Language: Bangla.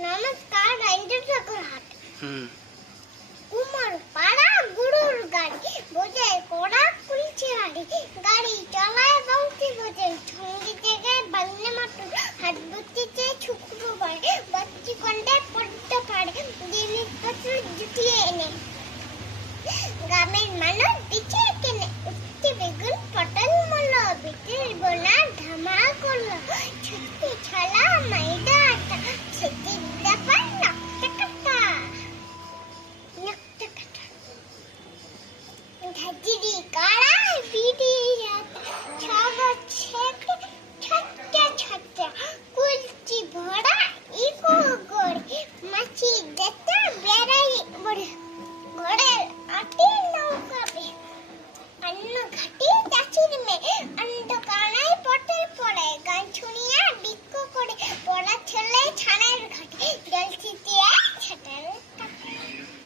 নমস্কার, রাইন্দ্রসাগর হাট। হুম। কুমার পাড়া গুরুর গাড়ি বোঝে কড়া কুলছে গাড়ি গাড়ি চালায় বাউতি বোঝে সঙ্গী জায়গায় বাংলা মাটুর হাট বুঝতে শুক্র